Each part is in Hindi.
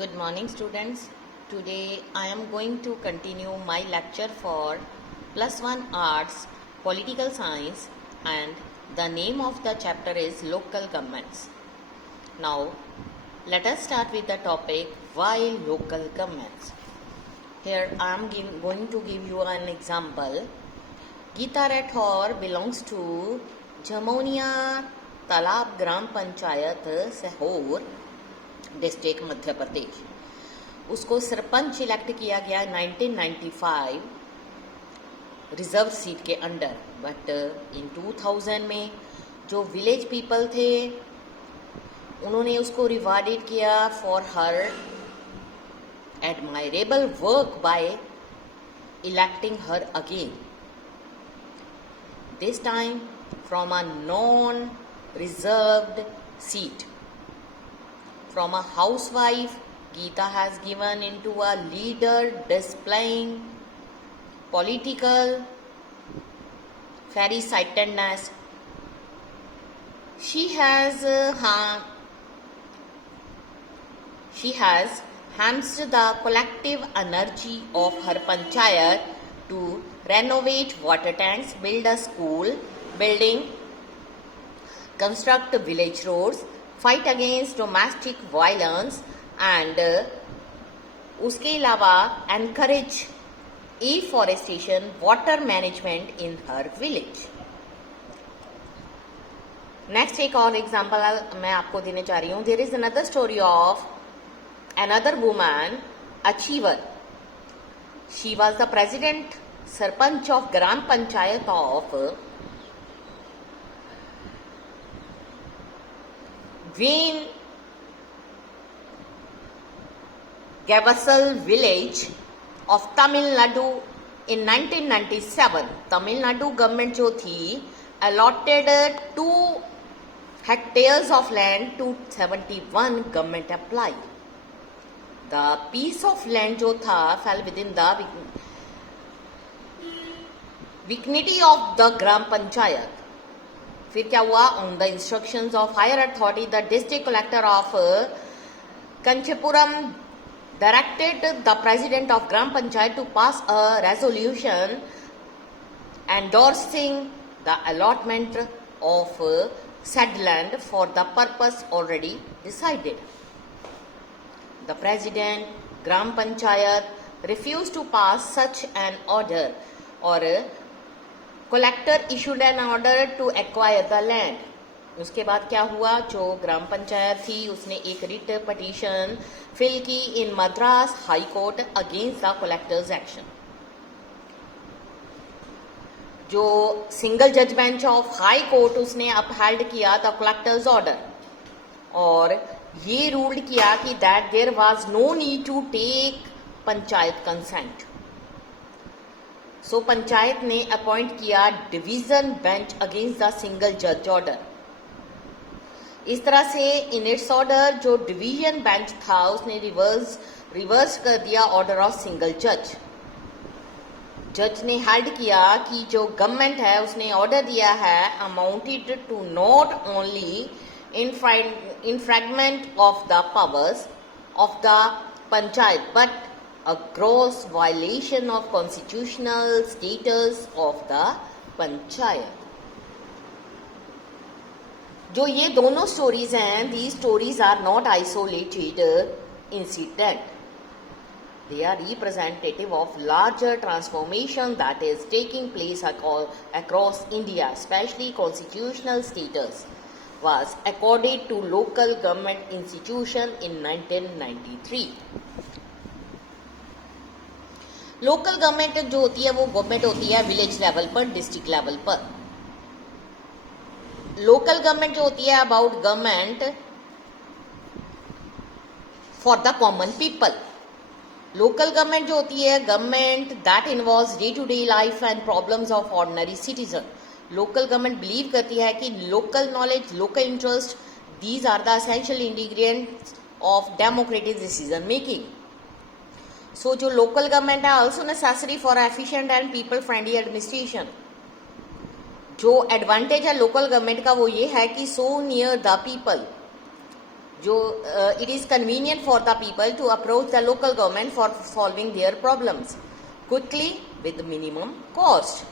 Good morning, students. Today I am going to continue my lecture for +1 Arts Political Science, and the name of the chapter is Local Governments. Now let us start with the topic why local governments. Here I am going to give you an example. Geeta Rathore belongs to Jamonia Talab Gram Panchayat Sehor district Madhya Pradesh. उसको सरपंच इलेक्ट किया गया 1995 रिजर्व सीट के अंडर. बट इन 2000 में जो विलेज पीपल थे उन्होंने उसको रिवार्डेड किया for her admirable work by electing her again, this time from a non reserved seat. From a housewife, Geeta has given into a leader displaying political fairy-sightedness. She has harnessed the collective energy of her panchayat to renovate water tanks, build a school building, construct village roads, fight against domestic violence and उसके अलावा encourage afforestation, water management in her village. Next एक और एग्जांपल मैं आपको देने जा रही हूँ. There is another story of another woman achiever. She was the president sarpanch of gram panchayat of Wayne Gavassal village of Tamil Nadu in 1997. Tamil Nadu government जो थी allotted 2 hectares of land to 71 government apply. The piece of land जो था fell within the vicinity of the Gram Panchayat. फिर क्या हुआ? On the instructions of higher authority the district collector of Kanchipuram directed the president of gram panchayat to pass a resolution endorsing the allotment of said land for the purpose already decided. The president Gram Panchayat refused to pass such an order, or collector issued an order to acquire the land. उसके बाद क्या हुआ? जो ग्राम पंचायत थी उसने एक रिट पिटीशन फिल की in Madras high court against the collector's action. जो सिंगल जज बेंच ऑफ हाई कोर्ट उसने अपहेल्ड किया द कलेक्टर्स ऑर्डर और ये रूल्ड किया कि that there was no need to take panchayat consent. So panchayat ने अपॉइंट किया division bench against the single जज ऑर्डर. इस तरह से इन इट्स ऑर्डर जो डिवीजन बेंच था उसने रिवर्स कर दिया ऑर्डर ऑफ सिंगल जज. जज ने हेल्ड किया कि जो गवर्नमेंट है उसने ऑर्डर दिया है amounted to not only infringement of the powers of the panchayat but a gross violation of constitutional status of the panchayat. जो ये दोनों स्टोरीज हैं, these stories are not isolated incident. They are representative of larger transformation that is taking place across India, especially constitutional status was accorded to local government institution in 1993. Local government जो होती है वो गवर्नमेंट होती है विलेज लेवल पर, डिस्ट्रिक्ट लेवल पर. लोकल गवर्नमेंट जो होती है about government for the common people. Local government जो होती है government that involves day to day life and problems of ordinary citizen. Local government believe करती है कि local knowledge, local interest, these are the essential ingredients of democratic decision making. So जो लोकल गवर्नमेंट है also necessary for efficient and people friendly administration. जो एडवांटेज है लोकल गवर्नमेंट का वो ये है कि सो नियर द पीपल, जो it is convenient for the people to approach the local government for solving their problems quickly with minimum cost.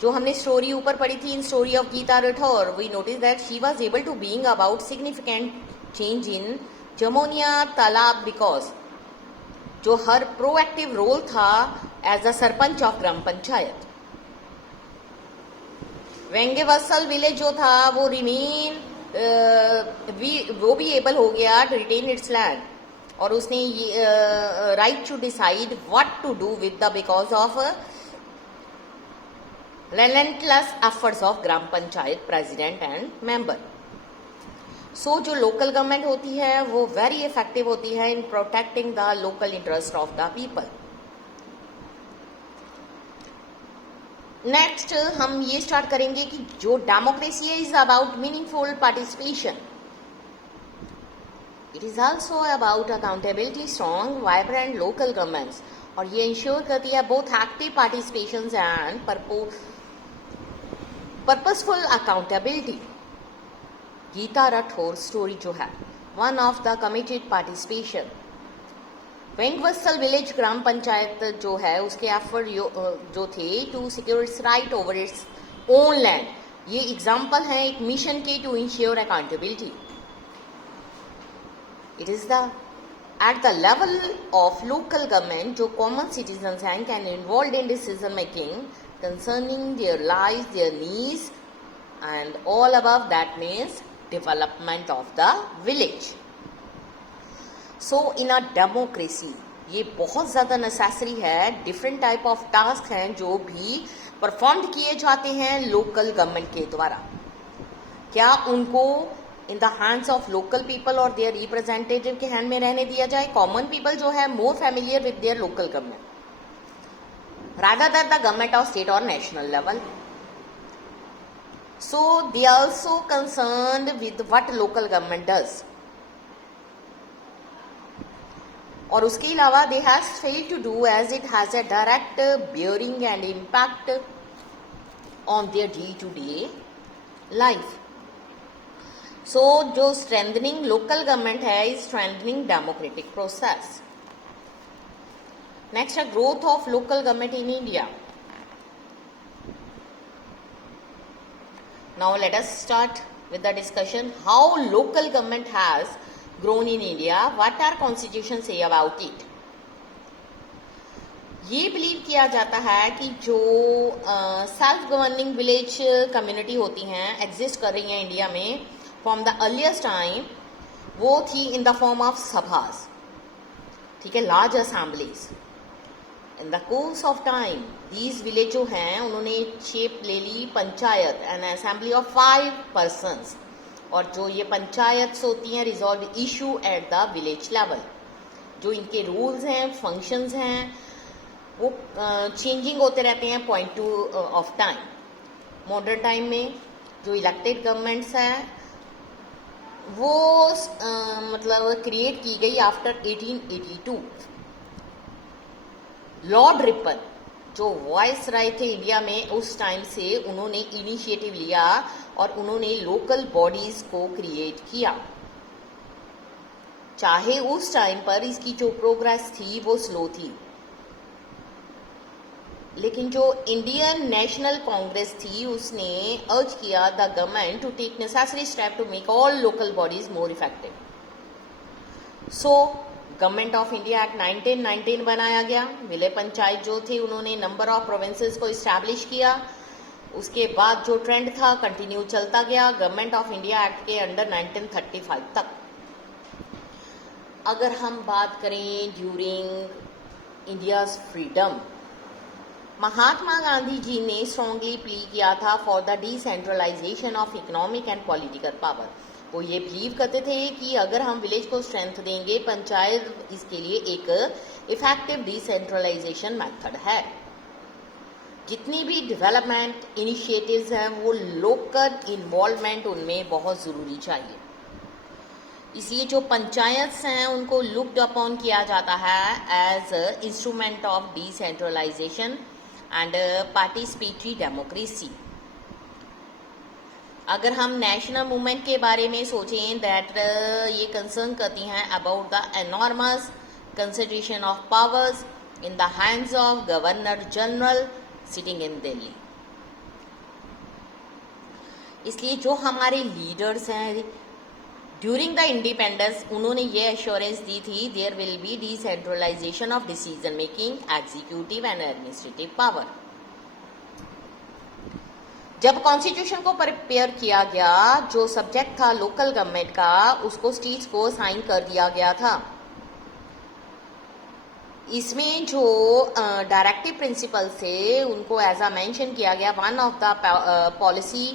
जो हमने स्टोरी ऊपर पढ़ी थी in story of Geeta Rathore, we notice that she was able to bring about significant change in Jamonia Talab because जो हर प्रोएक्टिव रोल था as a sarpanch of gram panchayat. Vengaivasal village जो था वो रिमेन वो भी एबल हो गया टू रिटेन इट्स लैंड और उसने right to decide what to do with the because of relentless efforts of gram panchayat president and member. So जो लोकल गवर्नमेंट होती है वो वेरी इफेक्टिव होती है in protecting the local interest of the people. Next हम ये स्टार्ट करेंगे कि जो democracy is about meaningful participation. It is also about accountability, strong vibrant local governments, और ये इंश्योर करती है both active participation and purposeful accountability. Geeta Rathore story जो है one of the committed participation. Vengaivasal village gram panchayat जो है उसके एफर्ट जो थे to secure its right over its own land, ये एग्जाम्पल है एक मिशन के to ensure accountability. It is the at the level of local government जो common citizens हैं can involved in decision making concerning their lives, their needs and all above that means development of the village. So in a democracy ये बहुत ज़्यादा नेसेसरी है. डिफरेंट टाइप ऑफ टास्क हैं जो भी परफॉर्म किए जाते हैं लोकल गवर्नमेंट के द्वारा. क्या उनको in the hands of local people और देयर रिप्रेजेंटेटिव के हैंड में रहने दिया जाए? कॉमन पीपल जो है more familiar with their local government rather than the government of state और national level. So they are also concerned with what local government does. और उसके अलावा they has failed to do as it has a direct bearing and impact on their day to day life. सो जो स्ट्रेंथनिंग लोकल गवर्नमेंट है is strengthening democratic process. Next है growth of local government in India. Now let us start with the discussion how local government has grown in India, what our constitution say about it. ये बिलीव किया जाता है कि जो सेल्फ गवर्निंग विलेज कम्युनिटी होती हैं एग्जिस्ट कर रही हैं इंडिया में फ्रॉम द अर्लिएस्ट टाइम, वो थी इन द फॉर्म ऑफ सभास, ठीक है, large assemblies. In the course of time these village जो हैं उन्होंने शेप ले ली panchayat, an assembly of 5 persons. और जो ये पंचायत होती हैं resolve issue at the village level. जो इनके रूल्स हैं, फंक्शंस हैं, वो चेंजिंग होते रहते हैं point two of time. Modern time में जो इलेक्टेड गवर्नमेंट्स हैं वो मतलब क्रिएट की गई आफ्टर 1882. लॉर्ड रिपन जो वॉइस राय थे इंडिया में उस टाइम से, उन्होंने इनिशिएटिव लिया और उन्होंने लोकल बॉडीज को क्रिएट किया. चाहे उस टाइम पर इसकी जो प्रोग्रेस थी वो स्लो थी, लेकिन जो इंडियन नेशनल कांग्रेस थी उसने अर्ज किया the government to take necessary step to make all local bodies more effective. So government of India act 1919 बनाया गया. विलेज पंचायत जो थे उन्होंने नंबर ऑफ प्रोविंसेस को इस्टेब्लिश किया. उसके बाद जो ट्रेंड था कंटिन्यू चलता गया गवर्नमेंट ऑफ इंडिया एक्ट के अंडर 1935 तक. अगर हम बात करें during India's freedom, Mahatma Gandhi ji ने स्ट्रांगली प्ली किया था for the decentralisation of economic and political power. वो ये बिलीव करते थे कि अगर हम विलेज को स्ट्रेंथ देंगे, पंचायत इसके लिए एक इफेक्टिव डिसेंट्रलाइजेशन मेथड है. जितनी भी डेवलपमेंट इनिशिएटिव्स हैं वो लोकल इन्वॉल्वमेंट उनमें बहुत ज़रूरी चाहिए. इसलिए जो पंचायत्स हैं उनको लुक्ड अपॉन किया जाता है as instrument of decentralisation and participatory democracy. अगर हम नेशनल मूवमेंट के बारे में सोचें दैट ये कंसर्न करती हैं about the enormous concentration of powers in the hands of governor general sitting in Delhi. इसलिए जो हमारे लीडर्स हैं ड्यूरिंग द इंडिपेंडेंस, उन्होंने ये एश्योरेंस दी थी there will be decentralisation of decision making, executive and administrative power. जब कॉन्स्टिट्यूशन को प्रिपेयर किया गया, जो सब्जेक्ट था लोकल गवर्नमेंट का, उसको स्टेट्स को साइन कर दिया गया था। इसमें जो डायरेक्टिव प्रिंसिपल थे उनको एज अ मेंशन किया गया one of the policy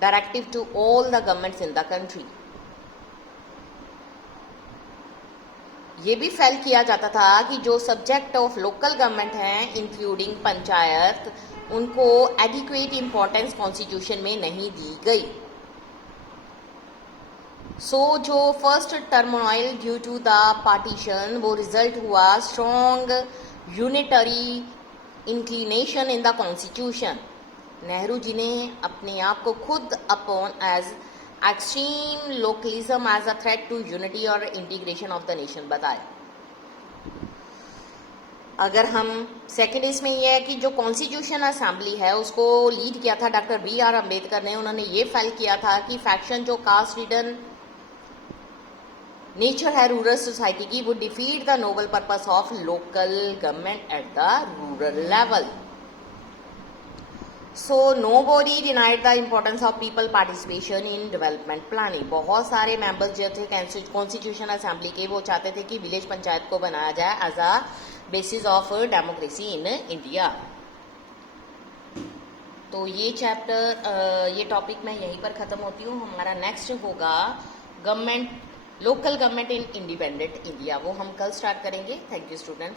directive to all the governments in the country. ये भी फेल किया जाता था कि जो सब्जेक्ट ऑफ लोकल गवर्नमेंट हैं इंक्लूडिंग पंचायत, उनको एडिक्वेट इम्पोर्टेंस कॉन्स्टिट्यूशन में नहीं दी गई। जो first turmoil due to the partition, वो रिजल्ट हुआ strong unitary inclination in the constitution. Nehru ji ने अपने आप को खुद upon as extreme localism as a threat to unity और इंटीग्रेशन ऑफ द नेशन बताया। अगर हम सेकेंड इसमें यह है कि जो कॉन्स्टिट्यूशन असेंबली है उसको लीड किया था डॉक्टर BR अम्बेडकर ने। उन्होंने ये फेल किया था कि फैक्शन जो कास्ट रिडन नेचर है रूरल सोसाइटी की, वो defeat the noble purpose of local government at the rural level. Nobody denied the importance of people participation in development planning. बहुत सारे मेंबर्स जो थे कॉन्स्टिट्यूशन असेंबली के, वो चाहते थे कि विलेज पंचायत को बनाया जाए as a basis of democracy in India. तो ये चैप्टर, ये टॉपिक मैं यहीं पर ख़त्म होती हूँ। हमारा नेक्स्ट होगा government, local government in independent India, वो हम कल स्टार्ट करेंगे। Thank you students.